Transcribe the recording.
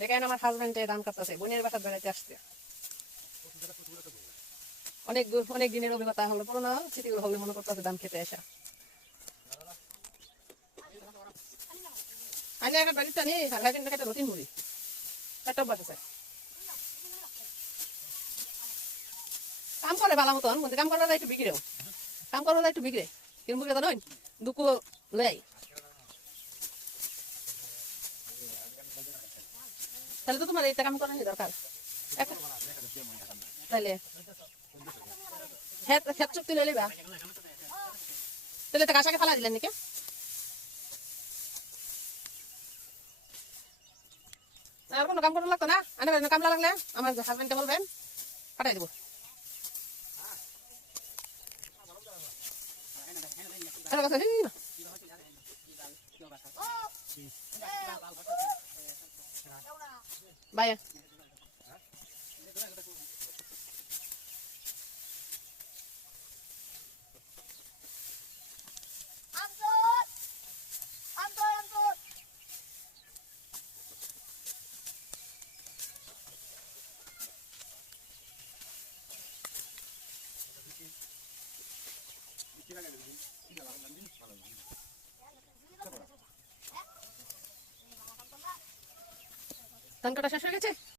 দেখেন আমার হাজবেন্ডে ধান কাটতেছে, বোনের বাসার বেড়াইতে আসছে। অনেক দিনের অভিজ্ঞতা হলো, পুরোনো স্মৃতিগুলো হলে মনে করতেছে ধান খেতে আসা। আইনে একটা বাড়িটা নেই, হাজবেন্ডকে একটা রুটিন মুড়ি একটা বাজছে কাম করে ভালো মতন, কাম করা একটু বিগড়েও, কাম করা একটু বিগড়ে, কিন্তু বুঝে তো নয় দুঃখ লেই। তাহলে তো তোমার এইটা কাম করার দরকার। তাহলে খেত চুক্তি লইলে বা তাহলে তো কাঁসাকে ফালা দিলেন নাকি? আর কোনো কাম করা লাগতো না, আনে কামলা লাগলে আমার হাজবেন্ডকে বলবেন পাঠাই দেবো। বাই। ধান কাটা শেষ হয়ে গেছে।